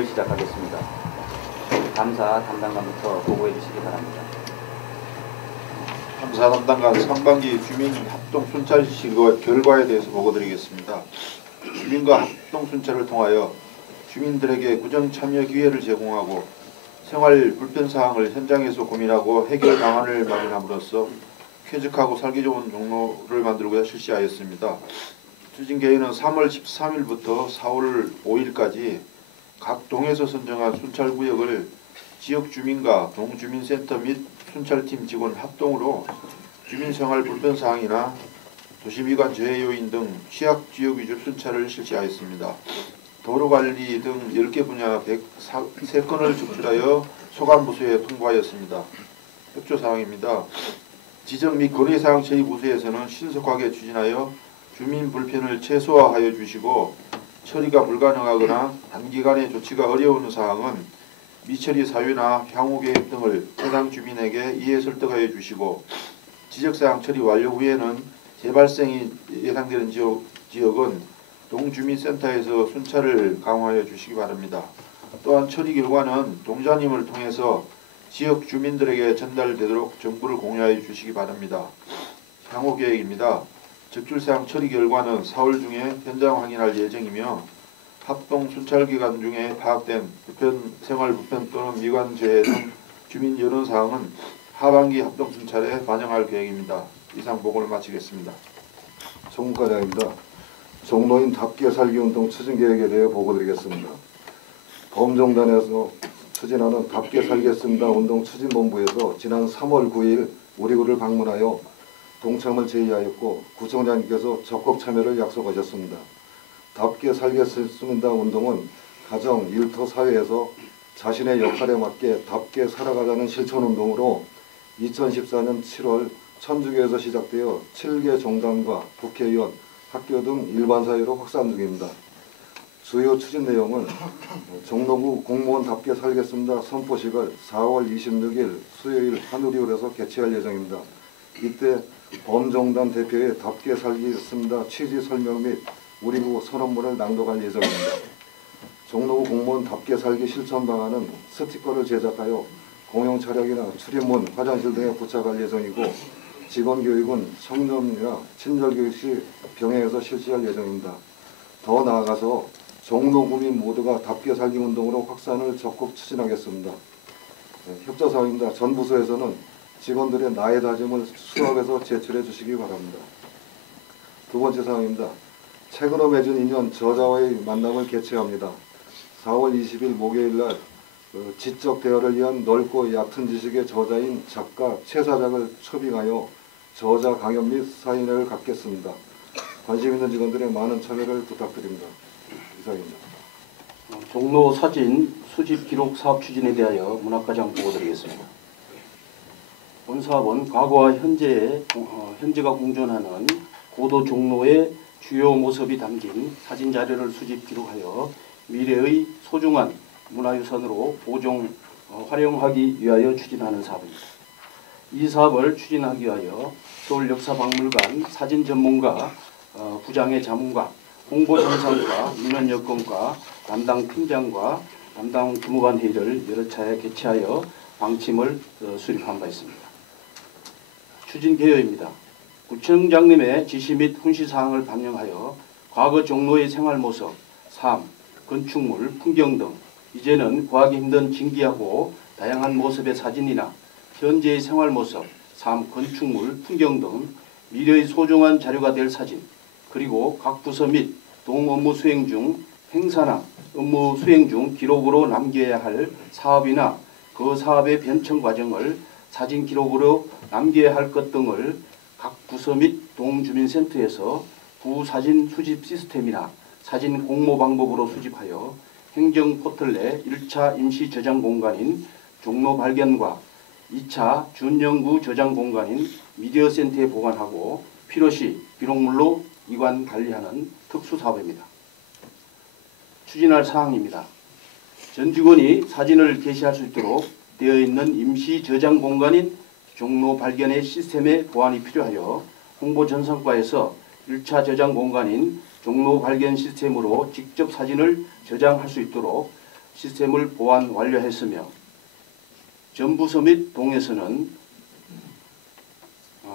질의를 시작하겠습니다. 감사 담당관부터 보고해 주시기 바랍니다. 감사 담당관 상반기 주민 합동 순찰 실거 결과에 대해서 보고드리겠습니다. 주민과 합동 순찰을 통하여 주민들에게 구정 참여 기회를 제공하고 생활 불편 사항을 현장에서 고민하고 해결 방안을 마련함으로써 쾌적하고 살기 좋은 종로를 만들고자 실시하였습니다. 추진 계획은 3월 13일부터 4월 5일까지 각 동에서 선정한 순찰구역을 지역 주민과 동주민센터 및 순찰팀 직원 합동으로 주민생활 불편사항이나 도시미관 저해 요인 등 취약지역 위주 순찰을 실시하였습니다. 도로관리 등 10개 분야 103건을 적출하여 소관부서에 통보하였습니다. 협조사항입니다. 지적 및 건의사항 제2부서에서는 신속하게 추진하여 주민 불편을 최소화하여 주시고 처리가 불가능하거나 단기간에 조치가 어려운 사항은 미처리 사유나 향후 계획 등을 해당 주민에게 이해 설득하여 주시고 지적사항 처리 완료 후에는 재발생이 예상되는 지역은 동주민센터에서 순찰을 강화하여 주시기 바랍니다. 또한 처리 결과는 동자님을 통해서 지역 주민들에게 전달되도록 정보를 공유하여 주시기 바랍니다. 향후 계획입니다. 적출사항 처리 결과는 4월 중에 현장 확인할 예정이며 합동 순찰 기간 중에 파악된 생활 불편 또는 미관 저해 등 주민 여론 사항은 하반기 합동 순찰에 반영할 계획입니다. 이상 보고를 마치겠습니다. 정무과장입니다. 종로인답게 살기 운동 추진 계획에 대해 보고드리겠습니다. 범정단에서 추진하는 답게 살겠습니다 운동 추진본부에서 지난 3월 9일 우리 구를 방문하여 동참을 제의하였고 구청장님께서 적극 참여를 약속하셨습니다. 답게 살겠습니다 운동은 가정, 일터, 사회에서 자신의 역할에 맞게 답게 살아가자는 실천운동으로 2014년 7월 천주교에서 시작되어 7개 종단과 국회의원, 학교 등 일반 사회로 확산 중입니다. 주요 추진 내용은 종로구 공무원답게 살겠습니다 선포식을 4월 26일 수요일 한우리홀에서 개최할 예정입니다. 이때 범정단 대표의 답게 살겠습니다 취지 설명 및 우리구 선언문을 낭독할 예정입니다. 종로구 공무원 답게 살기 실천 방안은 스티커를 제작하여 공용 차량이나 출입문, 화장실 등에 부착할 예정이고 직원 교육은 청년이나 친절 교육 시 병행해서 실시할 예정입니다. 더 나아가서 종로 구민 모두가 답게 살기 운동으로 확산을 적극 추진하겠습니다. 협조사항입니다. 전 부서에서는 직원들의 나의 다짐을 수합해서 제출해 주시기 바랍니다. 두 번째 사항입니다. 최근에 맺은 인연 저자와의 만남을 개최합니다. 4월 20일 목요일날 지적 대화를 위한 넓고 얕은 지식의 저자인 작가 최사장을 초빙하여 저자 강연 및 사인회를 갖겠습니다. 관심 있는 직원들의 많은 참여를 부탁드립니다. 이상입니다. 종로 사진 수집 기록 사업 추진에 대하여 문학과장 보고드리겠습니다. 본 사업은 과거와 현재가 공존하는 고도 종로의 주요 모습이 담긴 사진 자료를 수집 기록하여 미래의 소중한 문화유산으로 활용하기 위하여 추진하는 사업입니다. 이 사업을 추진하기 위하여 서울역사박물관 사진전문가 부장의 자문과 홍보정상과 민원여건과 담당 팀장과 담당 주무관 회의를 여러 차례 개최하여 방침을 수립한 바 있습니다. 추진 개요입니다. 구청장님의 지시 및 훈시사항을 반영하여 과거 종로의 생활모습, 삶, 건축물, 풍경 등 이제는 구하기 힘든 진기하고 다양한 모습의 사진이나 현재의 생활모습, 삶, 건축물, 풍경 등 미래의 소중한 자료가 될 사진, 그리고 각 부서 및 동업무 수행 중 행사나 업무 수행 중 기록으로 남겨야 할 사업이나 그 사업의 변청 과정을 사진 기록으로 남겨야 할 것 등을 각 부서 및 동주민센터에서 부사진 수집 시스템이나 사진 공모 방법으로 수집하여 행정 포털 내 1차 임시 저장 공간인 종로 발견과 2차 준영구 저장 공간인 미디어센터에 보관하고 필요시 기록물로 이관 관리하는 특수사업입니다. 추진할 사항입니다. 전 직원이 사진을 게시할 수 있도록 되어 있는 임시 저장 공간인 종로 발견의 시스템의 보완이 필요하여 홍보전산과에서 1차 저장 공간인 종로 발견 시스템으로 직접 사진을 저장할 수 있도록 시스템을 보완 완료했으며 전부서 및 동에서는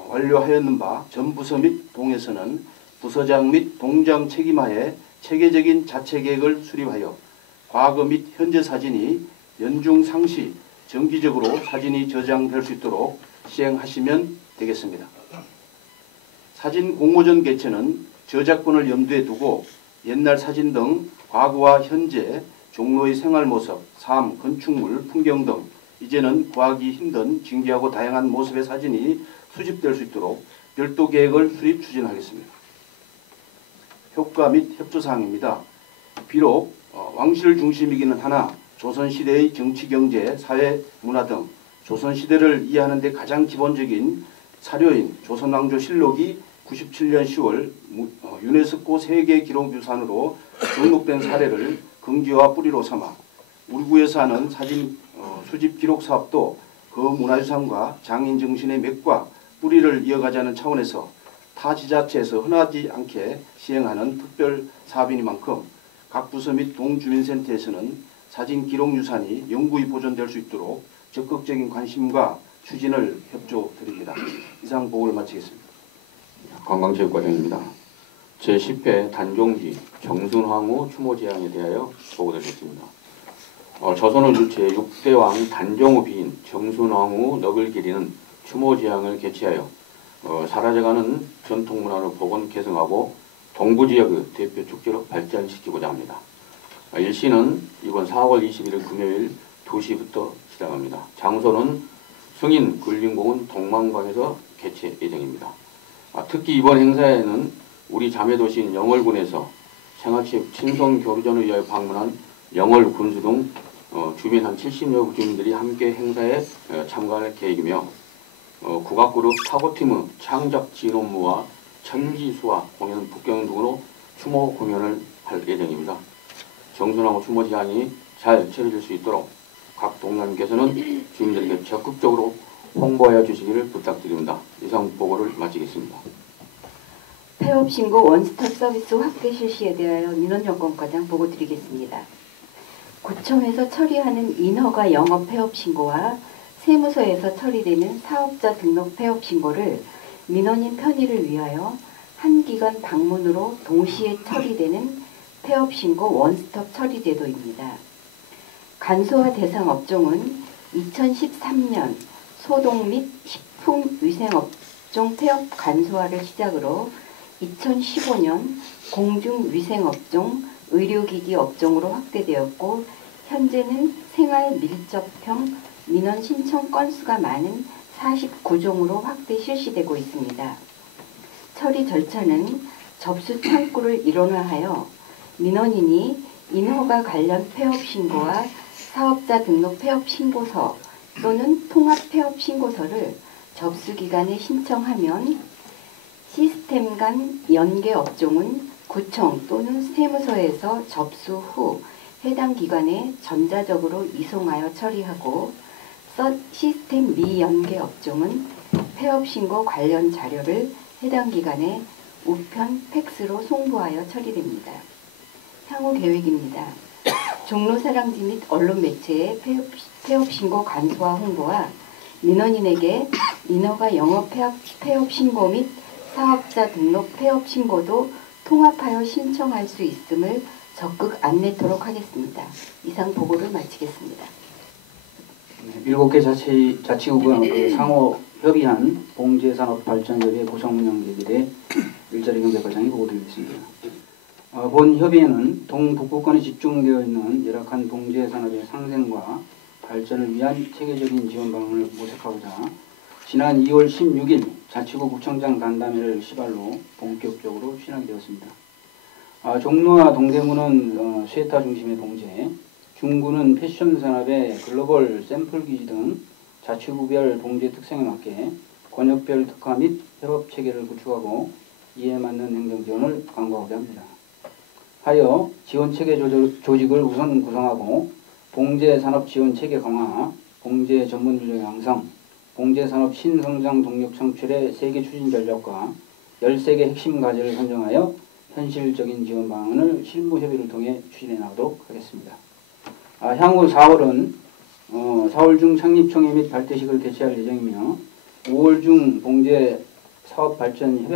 완료하였는 바 전부서 및 동에서는 부서장 및 동장 책임하에 체계적인 자체 계획을 수립하여 과거 및 현재 사진이 연중 상시 정기적으로 사진이 저장될 수 있도록 시행하시면 되겠습니다. 사진 공모전 개최는 저작권을 염두에 두고 옛날 사진 등 과거와 현재 종로의 생활 모습, 삶, 건축물, 풍경 등 이제는 구하기 힘든 진귀하고 다양한 모습의 사진이 수집될 수 있도록 별도 계획을 수립 추진하겠습니다. 효과 및 협조사항입니다. 비록 왕실 중심이기는 하나 조선시대의 정치, 경제, 사회, 문화 등 조선시대를 이해하는 데 가장 기본적인 사료인 조선왕조실록이 97년 10월 유네스코 세계기록유산으로 등록된 사례를 근기와 뿌리로 삼아 우리 구에서 하는 사진 수집 기록 사업도 그 문화유산과 장인 정신의 맥과 뿌리를 이어가자는 차원에서 타 지자체에서 흔하지 않게 시행하는 특별 사업이니만큼 각 부서 및 동주민센터에서는 사진 기록 유산이 영구히 보존될 수 있도록 적극적인 관심과 추진을 협조드립니다. 이상 보고를 마치겠습니다. 관광체육과정입니다. 제10회 단종지 정순황후 추모 제항에 대하여 보고드리겠습니다. 조선을 주체 6대왕 단종후 비인 정순황후 넋을 기리는 추모 제항을 개최하여 사라져가는 전통문화를 복원 개성하고 동부지역의 대표 축제로 발전시키고자 합니다. 일시는 이번 4월 21일 금요일 2시부터 시작합니다. 장소는 승인 근린공원 동만관에서 개최 예정입니다. 특히 이번 행사에는 우리 자매도시인 영월군에서 생활체육 친선교류전을 위하여 방문한 영월 군수 등 주민 한 70여 주민들이 함께 행사에 참가할 계획이며 국악그룹 타고팀의 창작 지인 업무와 천지수화 공연 북경 등으로 추모 공연을 할 예정입니다. 정순황후 추모 제항이 잘 치러질 수 있도록 각 동남께서는 주민들에게 적극적으로 홍보하여 주시기를 부탁드립니다. 이상 보고를 마치겠습니다. 폐업신고 원스톱 서비스 확대 실시에 대하여 민원여건과장 보고 드리겠습니다. 구청에서 처리하는 인허가 영업 폐업신고와 세무서에서 처리되는 사업자 등록 폐업신고를 민원인 편의를 위하여 한 기관 방문으로 동시에 처리되는 폐업신고 원스톱 처리 제도입니다. 간소화 대상 업종은 2013년 소동 및 식품위생업종 폐업 간소화를 시작으로 2015년 공중위생업종, 의료기기 업종으로 확대되었고 현재는 생활밀접형 민원 신청 건수가 많은 49종으로 확대 실시되고 있습니다. 처리 절차는 접수 창구를 일원화하여 민원인이 인허가 관련 폐업신고와 사업자 등록 폐업신고서 또는 통합폐업신고서를 접수기관에 신청하면 시스템 간 연계 업종은 구청 또는 세무서에서 접수 후 해당 기관에 전자적으로 이송하여 처리하고 시스템 미연계 업종은 폐업신고 관련 자료를 해당 기관에 우편 팩스로 송부하여 처리됩니다. 향후 계획입니다. 종로사랑지 및 언론 매체의 폐업신고 간소화 홍보와 민원인에게 인허가 영업 폐업신고 및 사업자 등록 폐업신고도 통합하여 신청할 수 있음을 적극 안내토록 하겠습니다. 이상 보고를 마치겠습니다. 7개 자치구가 상호 협의한 봉제산업발전협의 구성운영계획에 대해 일자리 경제과장이 보고드리겠습니다. 본 협의회는 동북부권에 집중되어 있는 열악한 봉제산업의 상생과 발전을 위한 체계적인 지원 방안을 모색하고자 지난 2월 16일 자치구 구청장 간담회를 시발로 본격적으로 추진하게 되었습니다. 종로와 동대문은 쇠타 중심의 봉제, 중구는 패션 산업의 글로벌 샘플 기지 등 자치구별 봉제 특성에 맞게 권역별 특화 및 협업 체계를 구축하고 이에 맞는 행정 지원을 강구하고자 합니다. 하여 지원 체계 조직을 우선 구성하고 봉제 산업 지원 체계 강화, 봉제 전문 인력 양성, 봉제 산업 신성장 동력 창출의 세계 추진 전략과 13개 핵심 과제를 선정하여 현실적인 지원 방안을 실무 협의를 통해 추진해 나가도록 하겠습니다. 향후 4월은 4월 중 창립총회 및 발대식을 개최할 예정이며 5월 중 봉제 사업 발전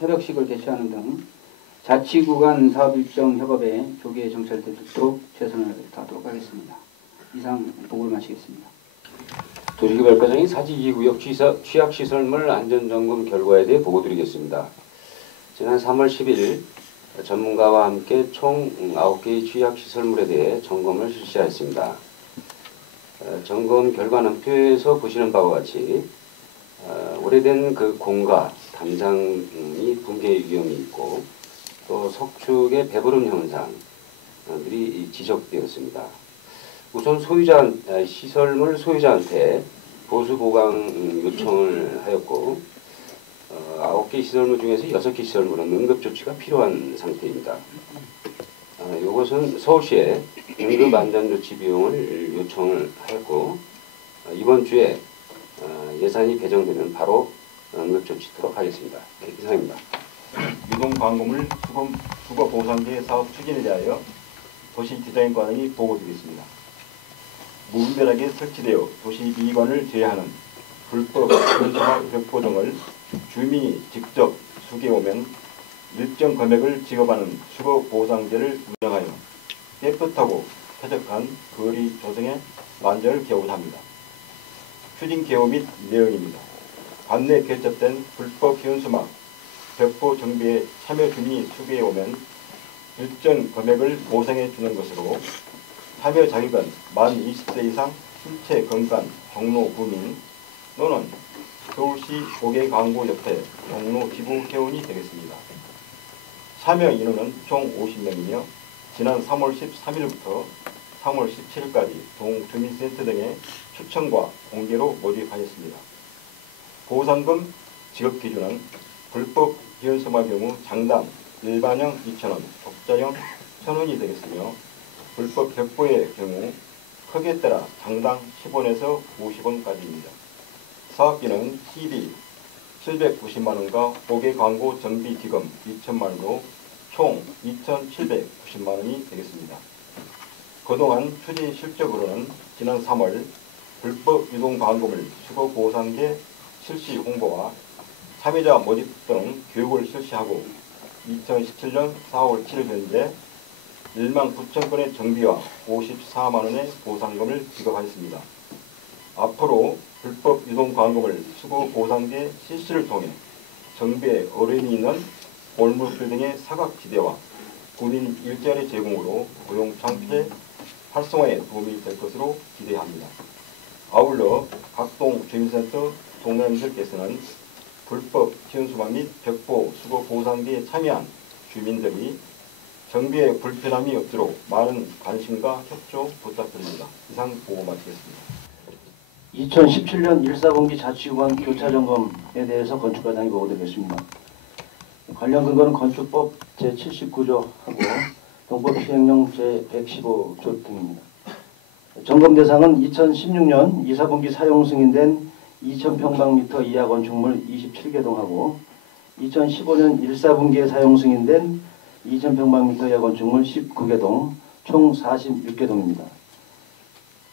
협약식을 개최하는 등 자치구간 사업 일정 협업에 조기에 정찰되도록 최선을 다하도록 하겠습니다. 이상 보고를 마치겠습니다. 도시개발과장이 사지구역 취약시설물 안전점검 결과에 대해 보고드리겠습니다. 지난 3월 10일 전문가와 함께 총 9개의 취약시설물에 대해 점검을 실시하였습니다. 점검 결과는 표에서 보시는 바와 같이 오래된 그 공가, 담장이 붕괴 위험이 있고 또 석축의 배부름 현상들이 지적되었습니다. 우선 시설물 소유자한테 보수 보강 요청을 하였고 9개 시설물 중에서 6개 시설물은 응급조치가 필요한 상태입니다. 이것은 서울시에 응급안전조치 비용을 요청을 하였고 이번 주에 예산이 배정되면 바로 응급조치토록 하겠습니다. 이상입니다. 유동광고물 수거 보상제 사업 추진에 대하여 도시디자인과장이 보고드리겠습니다. 무분별하게 설치되어 도시 미관을 제외하는 불법 건축과 벽보 등을 주민이 직접 수거해오면 일정 금액을 지급하는 수거 보상제를 운영하여 깨끗하고 쾌적한 거리 조성에 만전을 기하고자 합니다. 추진 개요 및 내용입니다. 관내 개첩된 불법 현수막, 벽보 정비에 참여 주민이 수거해오면 일정 금액을 보상해 주는 것으로 참여 자격은 만 20세 이상 신체 건강 종로 구민 또는 서울시 고객광고협회 종로 지부 회원이 되겠습니다. 참여 인원은 총 50명이며 지난 3월 13일부터 3월 17일까지 동주민센터 등의 추천과 공개로 모집하였습니다. 보상금 지급 기준은 불법 기현수마 경우 장당 일반형 2,000원, 독자형 1,000원이 되겠으며 불법 벽보의 경우 크기에 따라 장당 10원에서 50원까지입니다. 사업비는 TV 790만원과 고객광고 정비 기금 2천만원으로 총 2,790만원이 되겠습니다. 그동안 추진 실적으로는 지난 3월 불법 유동광고물 수거 보상제 실시 홍보와 참여자 모집 등 교육을 실시하고 2017년 4월 7일 현재 1만 9천 건의 정비와 54만원의 보상금을 지급하였습니다. 앞으로 불법 유동광고물 수거 보상제 실시를 통해 정비에 어려움이 있는 골목길 등의 사각지대와 군인 일자리 제공으로 고용 창출의 활성화에 도움이 될 것으로 기대합니다. 아울러 각동 주민센터 동행들께서는 불법 현수막 및 벽보 수거 보상제에 참여한 주민들이 정비에 불편함이 없도록 많은 관심과 협조 부탁드립니다. 이상 보고 마치겠습니다. 2017년 1사분기 자치구간 교차 점검에 대해서 건축과장이 보고드리겠습니다. 관련 근거는 건축법 제79조하고 동법 시행령 제115조 등입니다. 점검 대상은 2016년 2사분기 사용 승인된 2,000평방미터 이하 건축물 27개 동하고 2015년 1사분기에 사용 승인된 2,000평방미터 이하 건축물 19개 동, 총 46개 동입니다.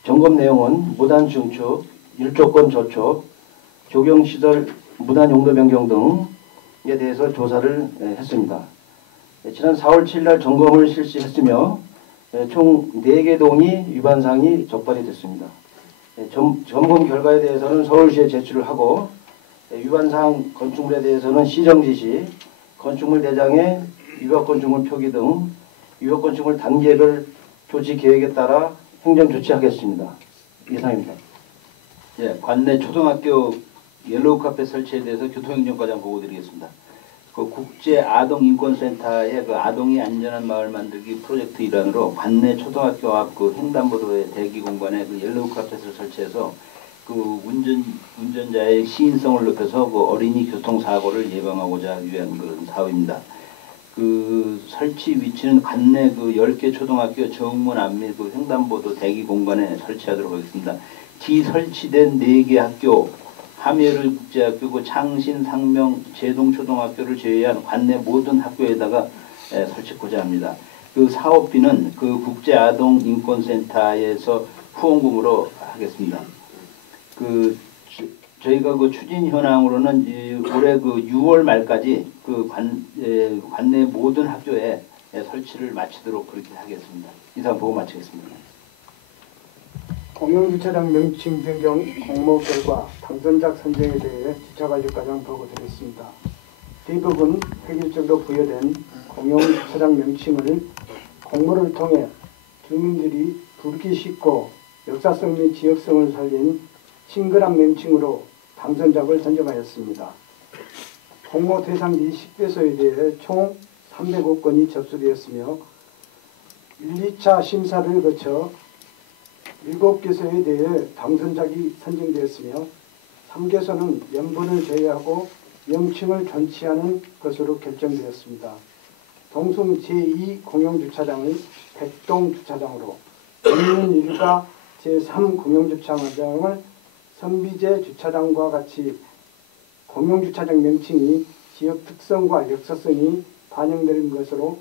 점검 내용은 무단 증축, 일조권 저촉, 조경시설 무단 용도 변경 등에 대해서 조사를 했습니다. 지난 4월 7일 날 점검을 실시했으며 총 4개 동이 위반사항이 적발이 됐습니다. 점검 결과에 대해서는 서울시에 제출을 하고 위반사항 건축물에 대해서는 시정지시, 건축물 대장의 위법건축물 표기 등 위법건축물 단계별 조치 계획에 따라 행정조치하겠습니다. 이상입니다. 예, 관내 초등학교 옐로우 카페 설치에 대해서 교통행정과장 보고드리겠습니다. 그 국제 아동 인권센터의 그 아동이 안전한 마을 만들기 프로젝트 일환으로 관내 초등학교 앞 그 횡단보도의 대기 공간에 그 옐로우 카펫을 설치해서 그 운전자의 시인성을 높여서 그 어린이 교통 사고를 예방하고자 위한 그런 사업입니다. 그 설치 위치는 관내 그 10개 초등학교 정문 앞및 그 횡단보도 대기 공간에 설치하도록 하겠습니다. 기 설치된 4개 학교, 함예를 국제학교, 그 창신, 상명, 제동초등학교를 제외한 관내 모든 학교에다가 설치하고자 합니다. 그 사업비는 그 국제아동인권센터에서 후원금으로 하겠습니다. 저희가 그 추진 현황으로는 올해 그 6월 말까지 그 관내 모든 학교에 설치를 마치도록 그렇게 하겠습니다. 이상 보고 마치겠습니다. 공영주차장 명칭 변경 공모 결과 당선자 선정에 대해 주차관리 과정 보고 드리겠습니다. 대법은 획일적으로 부여된 공영주차장 명칭을 공모를 통해 주민들이 부르기 쉽고 역사성 및 지역성을 살린 친근한 명칭으로 당선작을 선정하였습니다. 공모 대상지 10개소에 대해 총 305건이 접수되었으며 1, 2차 심사를 거쳐 7개소에 대해 당선작이 선정되었으며 3개소는 연번을 제외하고 명칭을 존치하는 것으로 결정되었습니다. 동숭 제2 공영주차장을 백동주차장으로, 있는 일가 제3 공영주차장을 선비제 주차장과 같이 공영주차장 명칭이 지역 특성과 역사성이 반영되는 것으로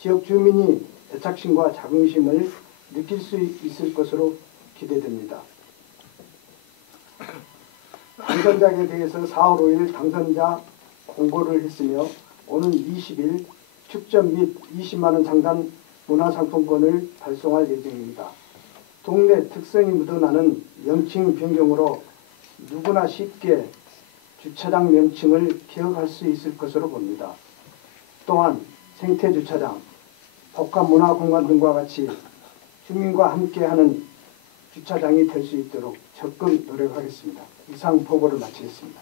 지역 주민이 애착심과 자긍심을 느낄 수 있을 것으로 기대됩니다. 당선작에 대해서 4월 5일 당선자 공고를 했으며 오는 20일 축전 및 20만 원 상당 문화상품권을 발송할 예정입니다. 동네 특성이 묻어나는 명칭 변경으로 누구나 쉽게 주차장 명칭을 기억할 수 있을 것으로 봅니다. 또한 생태주차장, 복합문화공간 등과 같이 주민과 함께하는 주차장이 될 수 있도록 적극 노력하겠습니다. 이상 보고를 마치겠습니다.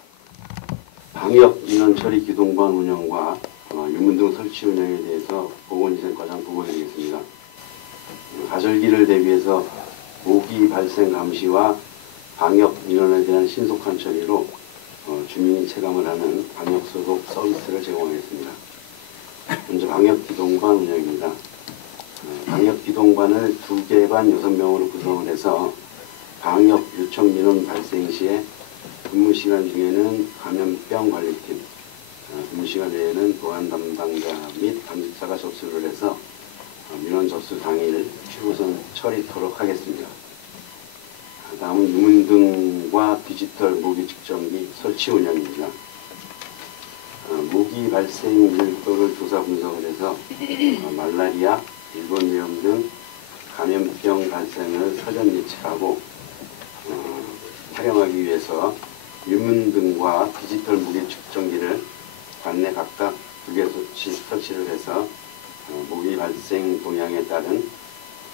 방역 인원 처리 기동관 운영과 유문등 설치 운영에 대해서 보건위생과장 보고드리겠습니다. 가절기를 대비해서 모기 발생 감시와 방역 인원에 대한 신속한 처리로 주민이 체감을 하는 방역 소독 서비스를 제공하겠습니다. 먼저 방역 기동관 운영입니다. 방역 기동관을 2개 반 6명으로 구성을 해서 방역 요청 민원 발생 시에 근무 시간 중에는 감염병 관리팀, 근무 시간 외에는 보안 담당자 및 당직자가 접수를 해서 민원 접수 당일 최우선 처리토록 하겠습니다. 다음은 유문등과 디지털 모기 측정기 설치 운영입니다. 모기 발생 밀도를 조사 분석을 해서 말라리아, 일본염 등 감염병 발생을 사전 예측하고 촬영하기 위해서 유문등과 디지털 모기 측정기를 관내 각각 2개 설치를 해서 모기 발생 동향에 따른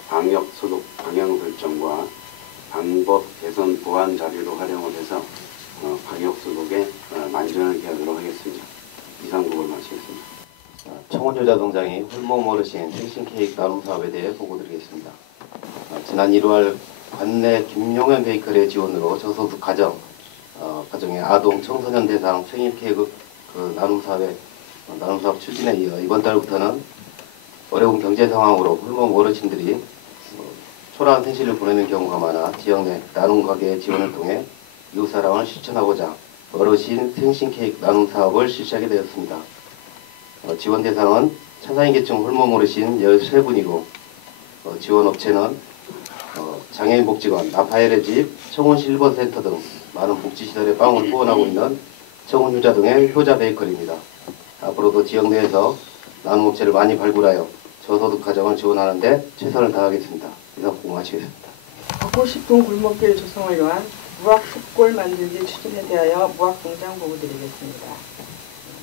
방역 소독 방향 설정과 방법 개선 보완 자료로 활용을 해서 방역 소독에 만전을 기하도록 하겠습니다. 이상 보고를 마치겠습니다. 청원조자동장이 홀몸 어르신 생신 케이크 나눔 사업에 대해 보고드리겠습니다. 지난 1월 관내 김용현 베이커리의 지원으로 저소득 가정의 아동 청소년 대상 생일 케이크 나눔 사업 추진에 이어 이번 달부터는 어려운 경제 상황으로 홀몸 어르신들이 초라한 생신을 보내는 경우가 많아 지역 내 나눔 가게의 지원을 통해 이웃사랑을 실천하고자 어르신 생신 케이크 나눔 사업을 실시하게 되었습니다. 지원 대상은 차상위계층 홀몸 어르신 13분이고 지원 업체는 장애인복지관, 라파엘의 집, 청원 실버센터 등 많은 복지시설에 빵을 후원하고 있는 청원 효자 등의 효자 베이커리입니다. 앞으로도 지역 내에서 나눔 업체를 많이 발굴하여 저소득 가정을 지원하는 데 최선을 다하겠습니다. 이상 보고 마치겠습니다. 걷고 싶은 골목길 조성을 위한 무학 숲골 만들기 추진에 대하여 무학공장 보고드리겠습니다.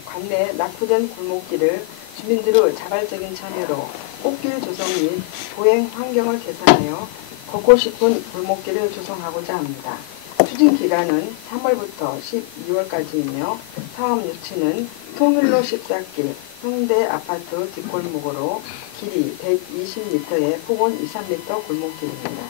관내 낙후된 골목길을 주민들의 자발적인 참여로 꽃길 조성 및 보행 환경을 개선하여 걷고 싶은 골목길을 조성하고자 합니다. 추진 기간은 3월부터 12월까지이며 사업 유치는 통일로 14길 홍대 아파트 뒷골목으로 길이 120m에 폭은 2, 3m 골목길입니다.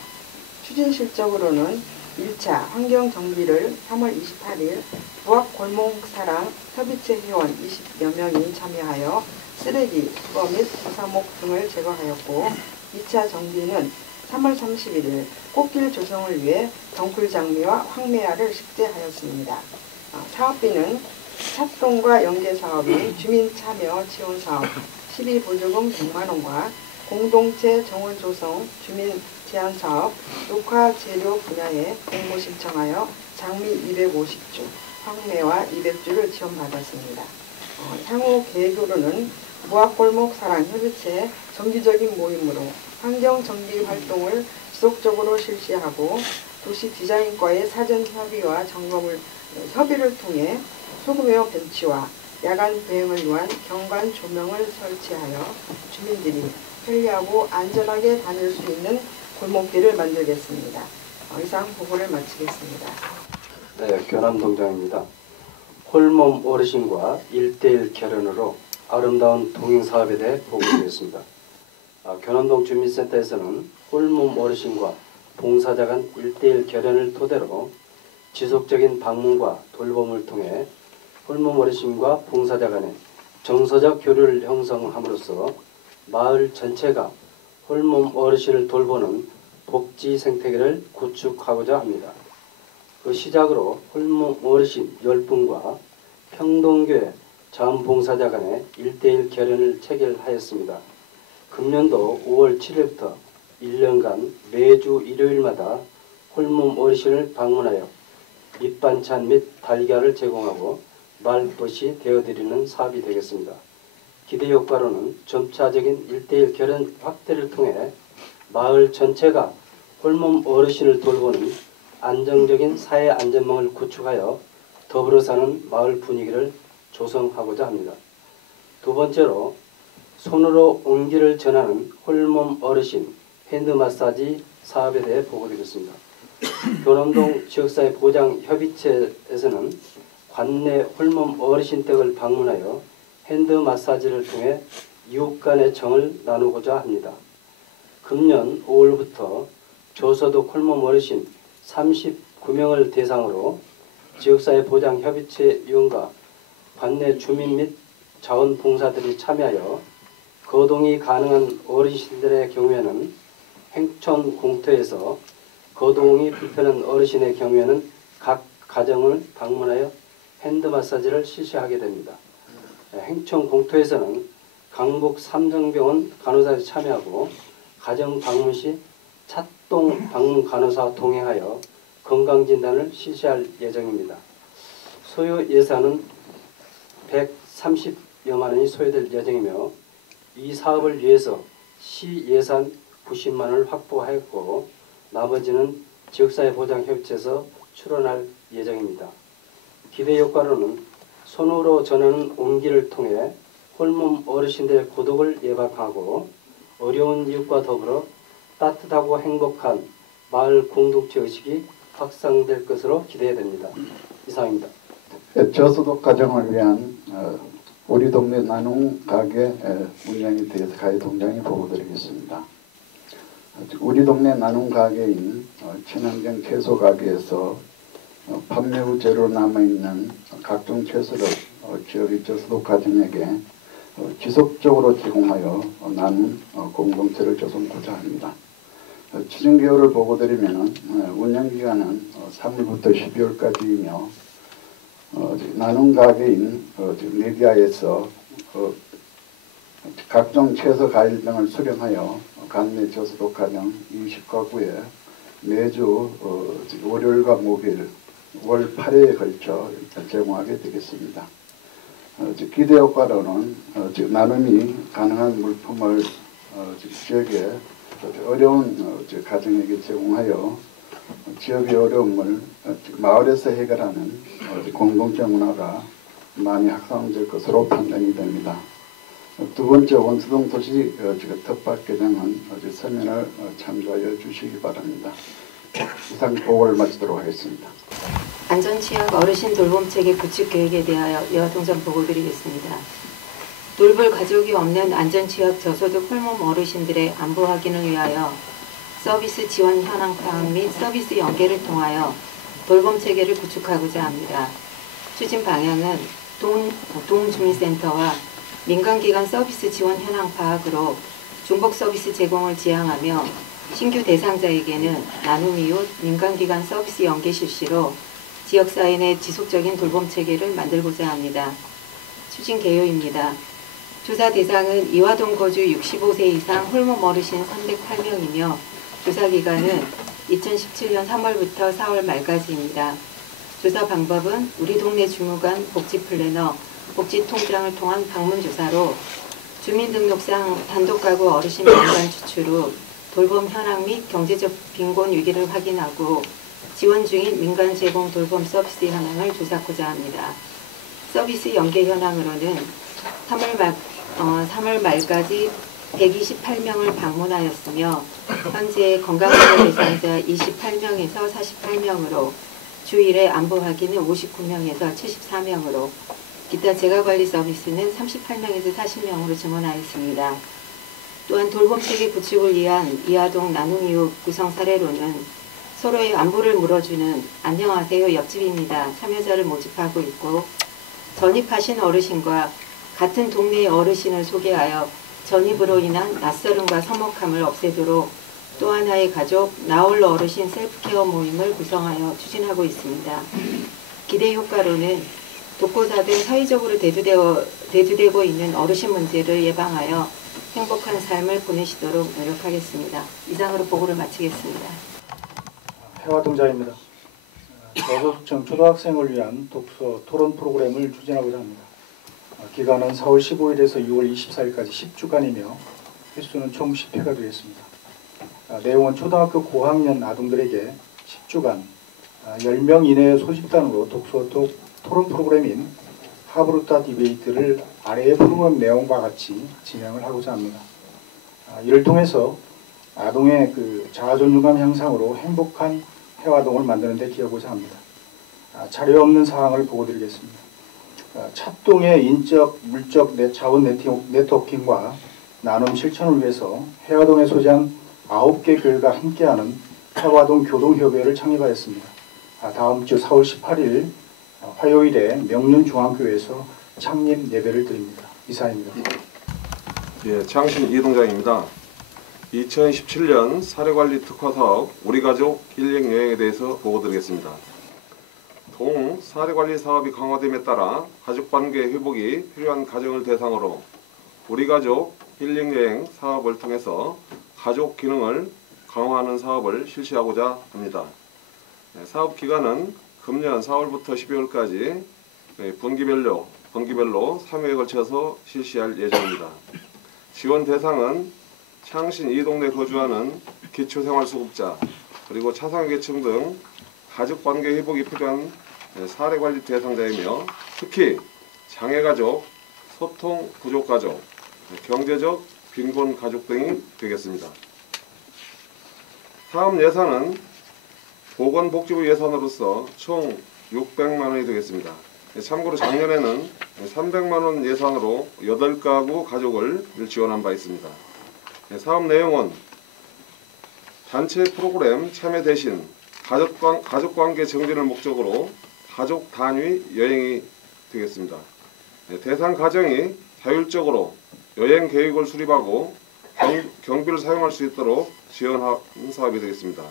추진 실적으로는 1차 환경 정비를 3월 28일 부학 골목사랑 협의체 회원 20여 명이 참여하여 쓰레기, 수거 및 부사목 등을 제거하였고 2차 정비는 3월 31일 꽃길 조성을 위해 덩굴 장미와 황매화를 식재하였습니다. 사업비는 찻동과 연계 사업인 주민 참여 지원 사업 12보조금 100만 원과 공동체 정원 조성, 주민 제한 사업, 녹화 재료 분야에 공모 신청하여 장미 250주, 황매화 200주를 지원받았습니다. 향후 계획으로는 무학골목 사랑 협의체 정기적인 모임으로 환경 정비 활동을 지속적으로 실시하고 도시 디자인과의 사전 협의와 협의를 통해 소규모 벤치와 야간 보행을 위한 경관 조명을 설치하여 주민들이 편리하고 안전하게 다닐 수 있는 골목길을 만들겠습니다. 이상 보고를 마치겠습니다. 네, 교남동장입니다. 홀몸 어르신과 1:1 결연으로 아름다운 동행사업에 대해 보고드리겠습니다. 교남동 주민센터에서는 홀몸 어르신과 봉사자 간 1:1 결연을 토대로 지속적인 방문과 돌봄을 통해 홀몸 어르신과 봉사자 간의 정서적 교류를 형성함으로써 마을 전체가 홀몸 어르신을 돌보는 복지 생태계를 구축하고자 합니다. 그 시작으로 홀몸 어르신 10분과 평동교회 자원봉사자 간의 1:1 결연을 체결하였습니다. 금년도 5월 7일부터 1년간 매주 일요일마다 홀몸 어르신을 방문하여 밑반찬 및 달걀을 제공하고 말벗이 되어드리는 사업이 되겠습니다. 기대 효과로는 점차적인 1:1 결연 확대를 통해 마을 전체가 홀몸 어르신을 돌보는 안정적인 사회 안전망을 구축하여 더불어 사는 마을 분위기를 조성하고자 합니다. 두 번째로 손으로 온기를 전하는 홀몸 어르신 핸드 마사지 사업에 대해 보고드리겠습니다. 교남동 지역사회 보장 협의체에서는 관내 홀몸 어르신 댁을 방문하여 핸드 마사지를 통해 이웃 간의 정을 나누고자 합니다. 금년 5월부터 조서독 홀몸 어르신 39명을 대상으로 지역사회 보장 협의체 위원과 관내 주민 및 자원봉사들이 참여하여 거동이 가능한 어르신들의 경우에는 행천 공터에서 거동이 불편한 어르신의 경우에는 각 가정을 방문하여 핸드 마사지를 실시하게 됩니다. 행천 공터에서는 강북 삼성병원 간호사들이 참여하고 가정 방문 시 찻동 방문 간호사와 동행하여 건강진단을 실시할 예정입니다. 소요 예산은 130여만 원이 소요될 예정이며 이 사업을 위해서 시 예산 90만 원을 확보하였고 나머지는 지역사회보장협의체에서 출원할 예정입니다. 기대 효과로는 손으로 전하는 온기를 통해 홀몸 어르신들의 고독을 예방하고 어려운 이웃과 더불어 따뜻하고 행복한 마을 공동체 의식이 확산될 것으로 기대됩니다. 이상입니다. 저소득 가정을 위한 우리 동네 나눔 가게 운영에 대해서 가해동장이 보고드리겠습니다. 우리 동네 나눔 가게인 친환경 채소 가게에서 판매 후 재료로 남아있는 각종 채소를 지역의 저소득 가정에게 지속적으로 제공하여 나눔 공동체를 조성하고자 합니다. 추진 개요를 보고드리면 운영기간은 3월부터 12월까지이며 나눔 가게인 메디아에서 각종 채소 과일 등을 수령하여 관내 저소득 가정 20가구에 매주 월요일과 목요일 월 8회에 걸쳐 제공하게 되겠습니다. 기대 효과로는 나눔이 가능한 물품을 지역에 어려운 가정에게 제공하여 지역의 어려움을 마을에서 해결하는 공동체 문화가 많이 확산될 것으로 판단이 됩니다. 두 번째, 원수동 도시 텃밭 개장은 서면을 참조하여 주시기 바랍니다. 이상 보고를 마치도록 하겠습니다. 안전취약 어르신 돌봄체계 구축 계획에 대하여 여하동장 보고드리겠습니다. 돌볼 가족이 없는 안전취약 저소득 홀몸 어르신들의 안부 확인을 위하여 서비스 지원 현황 파악 및 서비스 연계를 통하여 돌봄체계를 구축하고자 합니다. 추진 방향은 동주민센터와 민간기관 서비스 지원 현황 파악으로 중복 서비스 제공을 지향하며 신규 대상자에게는 나눔 이웃 민간기관 서비스 연계 실시로 지역사회 내 지속적인 돌봄체계를 만들고자 합니다. 추진 개요입니다. 조사 대상은 이화동 거주 65세 이상 홀몸 어르신 308명이며 조사 기간은 2017년 3월부터 4월 말까지입니다. 조사 방법은 우리 동네 주무관, 복지플래너, 복지통장을 통한 방문조사로 주민등록상 단독가구 어르신 명단 추출 후 돌봄 현황 및 경제적 빈곤 위기를 확인하고 지원 중인 민간 제공 돌봄 서비스 현황을 조사하고자 합니다. 서비스 연계 현황으로는 3월 말까지 128명을 방문하였으며 현재 건강보호 대상자 28명에서 48명으로 주일에 안부 확인은 59명에서 74명으로 기타 재가관리 서비스는 38명에서 40명으로 증원하였습니다. 또한 돌봄체계 구축을 위한 이화동 나눔이웃 구성 사례로는 서로의 안부를 물어주는 안녕하세요 옆집입니다 참여자를 모집하고 있고 전입하신 어르신과 같은 동네의 어르신을 소개하여 전입으로 인한 낯설음과 서먹함을 없애도록 또 하나의 가족 나홀로 어르신 셀프케어 모임을 구성하여 추진하고 있습니다. 기대 효과로는 독고사 등 사회적으로 대두되고 있는 어르신 문제를 예방하여 행복한 삶을 보내시도록 노력하겠습니다. 이상으로 보고를 마치겠습니다. 해화동자입니다. 저소득층 초등학생을 위한 독서 토론 프로그램을 추진하고자 합니다. 기간은 4월 15일에서 6월 24일까지 10주간이며 횟수는 총 10회가 되겠습니다. 내용은 초등학교 고학년 아동들에게 10주간 10명 이내의 소집단으로 독서 토론 프로그램인 하브루타 디베이트를 아래의 프로그램 내용과 같이 진행을 하고자 합니다. 이를 통해서 아동의 자아존중감 향상으로 행복한 해화동을 만드는 데 기여하고자 합니다. 자료 없는 사항을 보고드리겠습니다. 착동의 인적, 물적 자원 네트워킹과 나눔 실천을 위해서 해화동에 소재한 9개 교회가 함께하는 해화동 교동협의회를 창립하였습니다. 다음 주 4월 18일 화요일에 명륜중앙교회에서 창립 예배를 드립니다. 이사입니다. 예, 창신 이동장입니다. 2017년 사례관리 특화사업 우리가족 힐링여행에 대해서 보고드리겠습니다. 동 사례관리 사업이 강화됨에 따라 가족관계 회복이 필요한 가정을 대상으로 우리가족 힐링여행 사업을 통해서 가족 기능을 강화하는 사업을 실시하고자 합니다. 사업 기간은 금년 4월부터 12월까지 분기별로 3회에 걸쳐서 실시할 예정입니다. 지원 대상은 창신 이 동네 거주하는 기초생활수급자 그리고 차상계층 등 가족관계 회복이 필요한 사례관리 대상자이며 특히 장애가족, 소통 부족가족, 경제적 빈곤 가족 등이 되겠습니다. 사업 예산은 보건복지부 예산으로서 총 600만 원이 되겠습니다. 참고로 작년에는 300만 원 예산으로 8가구 가족을 지원한 바 있습니다. 사업 내용은 단체 프로그램 참여 대신 가족관계 정진을 목적으로 가족 단위 여행이 되겠습니다. 대상 가정이 자율적으로 여행 계획을 수립하고 경비를 사용할 수 있도록 지원하는 사업이 되겠습니다.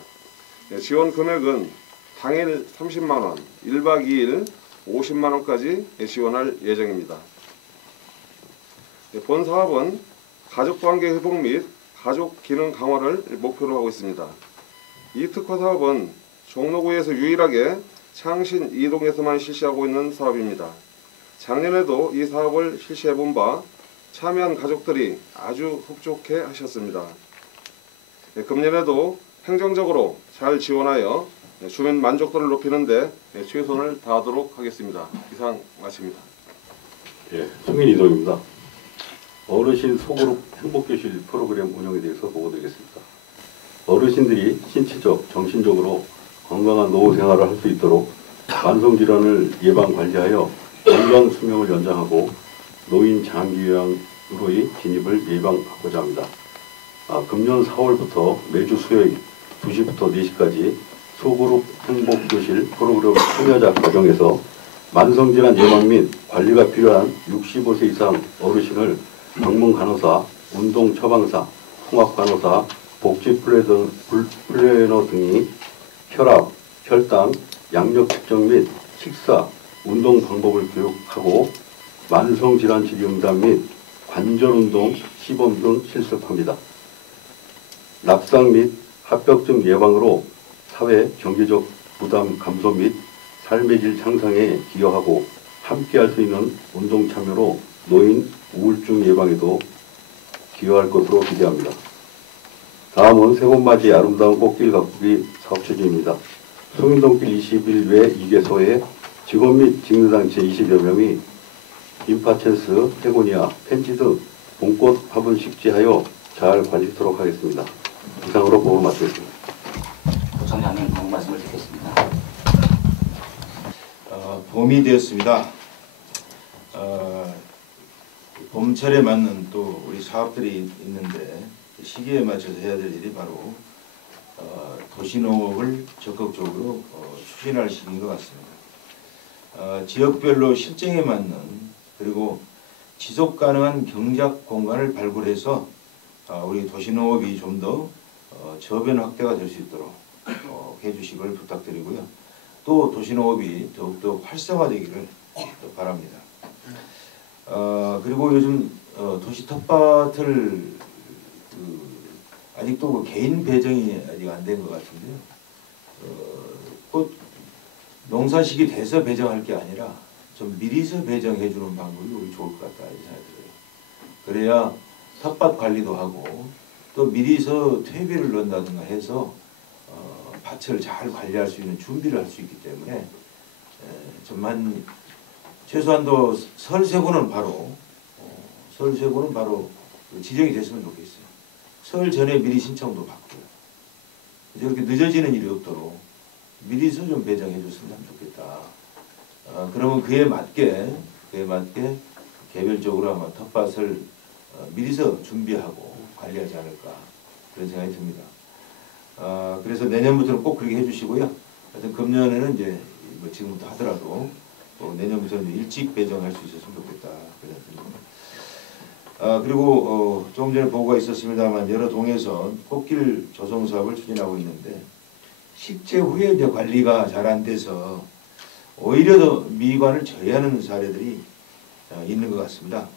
지원 금액은 당일 30만 원, 1박 2일 50만 원까지 지원할 예정입니다. 본 사업은 가족관계 회복 및 가족 기능 강화를 목표로 하고 있습니다. 이 특화 사업은 종로구에서 유일하게 창신 이동에서만 실시하고 있는 사업입니다. 작년에도 이 사업을 실시해 본 바 참여한 가족들이 아주 흡족해 하셨습니다. 금년에도 행정적으로 잘 지원하여 주민 만족도를 높이는 데 최선을 다하도록 하겠습니다. 이상 마칩니다. 예, 승인 이동입니다. 어르신 소그룹 행복교실 프로그램 운영에 대해서 보고드리겠습니다. 어르신들이 신체적, 정신적으로 건강한 노후 생활을 할 수 있도록 만성질환을 예방 관리하여 건강 수명을 연장하고 노인 장기 요양으로의 진입을 예방하고자 합니다. 금년 4월부터 매주 수요일 2시부터 4시까지 소그룹 행복교실 프로그램 참여자 가정에서 만성질환 예방 및 관리가 필요한 65세 이상 어르신을 방문 간호사, 운동 처방사, 통합 간호사, 복지 플래너 등이 혈압, 혈당, 양력 측정 및 식사, 운동 방법을 교육하고 만성질환 진료 응답 및 관절운동 시범 실습합니다. 낙상 및 합병증 예방으로 사회 경제적 부담 감소 및 삶의 질 향상에 기여하고 함께할 수 있는 운동 참여로 노인 우울증 예방에도 기여할 것으로 기대합니다. 다음은 세봄맞이 아름다운 꽃길 가꾸기 사업 추진입니다. 송인동길 21외 2개소에 직원 및 직능단체 20여 명이 인파천스, 페고니아, 펜치 등 봄꽃 화분 식재하여 잘 관리토록 하겠습니다. 이상으로 보고를 마치겠습니다. 부총장님 말씀을 듣겠습니다. 봄이 되었습니다. 봄철에 맞는 또 우리 사업들이 있는데 시기에 맞춰서 해야 될 일이 바로 도시농업을 적극적으로 추진할 시기인 것 같습니다. 지역별로 실정에 맞는 그리고 지속가능한 경작 공간을 발굴해서 우리 도시농업이 좀 더 저변 확대가 될 수 있도록 해주시길 부탁드리고요. 또 도시농업이 더욱더 활성화되기를 바랍니다. 그리고 요즘 도시 텃밭을 아직도 개인 배정이 아직 안 된 것 같은데요. 꼭 농사 시기 돼서 배정할 게 아니라 좀 미리서 배정해 주는 방법이 우리 좋을 것 같다 이런 생각이 들어요. 그래야 텃밭 관리도 하고 또 미리서 퇴비를 넣는다든가 해서 밭을 잘 관리할 수 있는 준비를 할 수 있기 때문에 좀만 최소한도 설세고는 바로 지정이 됐으면 좋겠어요. 설 전에 미리 신청도 받고요. 이렇게 늦어지는 일이 없도록 미리서 좀 배정해 줬으면 좋겠다. 그러면 그에 맞게 개별적으로 아마 텃밭을 미리서 준비하고 관리하지 않을까 그런 생각이 듭니다. 그래서 내년부터는 꼭 그렇게 해주시고요. 하여튼 금년에는 이제 뭐 지금부터 하더라도 내년부터는 일찍 배정할 수 있었으면 좋겠다 그런 생각입니다. 그리고 조금 전에 보고가 있었습니다만 여러 동에서 꽃길 조성 사업을 추진하고 있는데 식재 후에 이제 관리가 잘 안 돼서 오히려 더 미관을 저해하는 사례들이 있는 것 같습니다.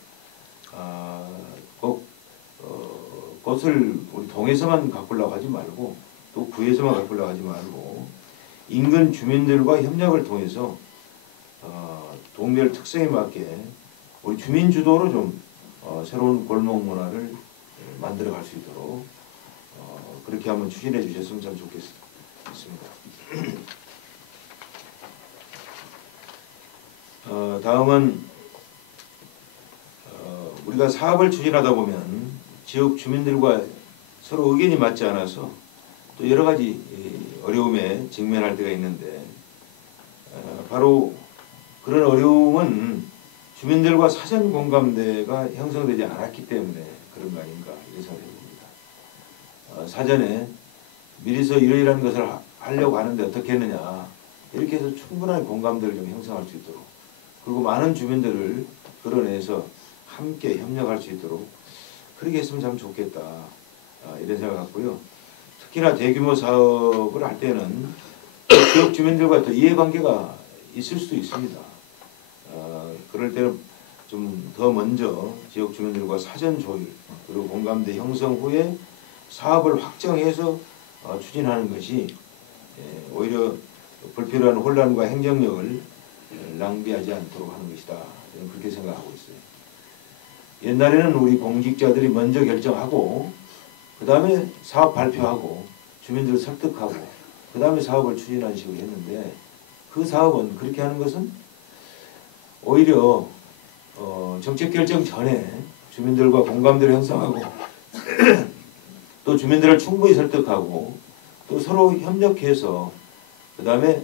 꼭 꽃을 우리 동에서만 가꾸려고 하지 말고 또 구에서만 가꾸려고 하지 말고 인근 주민들과 협력을 통해서 동별 특성에 맞게 우리 주민 주도로 좀 새로운 골목 문화를 만들어갈 수 있도록 그렇게 한번 추진해 주셨으면 참 좋겠습니다. 다음은 우리가 사업을 추진하다 보면 지역 주민들과 서로 의견이 맞지 않아서 또 여러 가지 어려움에 직면할 때가 있는데 바로 그런 어려움은 주민들과 사전 공감대가 형성되지 않았기 때문에 그런 거 아닌가 이런 생각이 듭니다. 사전에 미리서 이러이러한 것을 하려고 하는데 어떻게 했느냐 이렇게 해서 충분한 공감대를 좀 형성할 수 있도록 그리고 많은 주민들을 끌어내서 함께 협력할 수 있도록 그렇게 했으면 참 좋겠다 이런 생각 같고요. 특히나 대규모 사업을 할 때는 지역 주민들과 또 이해관계가 있을 수도 있습니다. 그럴 때는 좀 더 먼저 지역 주민들과 사전 조율 그리고 공감대 형성 후에 사업을 확정해서 추진하는 것이 오히려 불필요한 혼란과 행정력을 낭비하지 않도록 하는 것이다. 저는 그렇게 생각하고 있어요. 옛날에는 우리 공직자들이 먼저 결정하고 그 다음에 사업 발표하고 주민들을 설득하고 그 다음에 사업을 추진하는 식으로 했는데 그 사업은 그렇게 하는 것은 오히려 정책 결정 전에 주민들과 공감대를 형성하고 또 주민들을 충분히 설득하고 또 서로 협력해서 그 다음에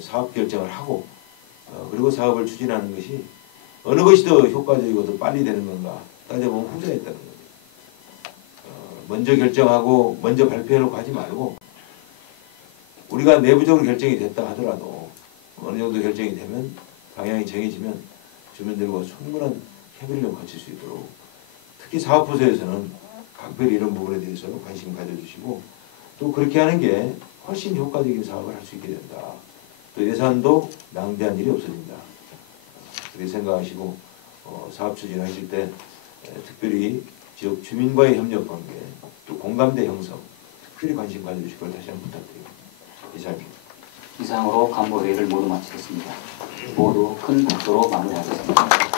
사업 결정을 하고 그리고 사업을 추진하는 것이 어느 것이 더 효과적이고 더 빨리 되는 건가 따져보면 후자였다는 거죠. 먼저 결정하고 먼저 발표해놓고 하지 말고 우리가 내부적으로 결정이 됐다 하더라도 어느 정도 결정이 되면 방향이 정해지면 주민들과 충분한 협의를 좀 거칠 수 있도록 특히 사업부서에서는 각별히 이런 부분에 대해서 관심 가져주시고 또 그렇게 하는 게 훨씬 효과적인 사업을 할 수 있게 된다. 또 예산도 낭비한 일이 없어진다. 그렇게 생각하시고 사업 추진하실 때 특별히 지역 주민과의 협력 관계, 또 공감대 형성, 특별히 관심 가져주실 걸 다시 한번 부탁드립니다. 이상입니다. 이상으로 간부회의를 모두 마치겠습니다. 모두 큰 박수로 마무리하겠습니다.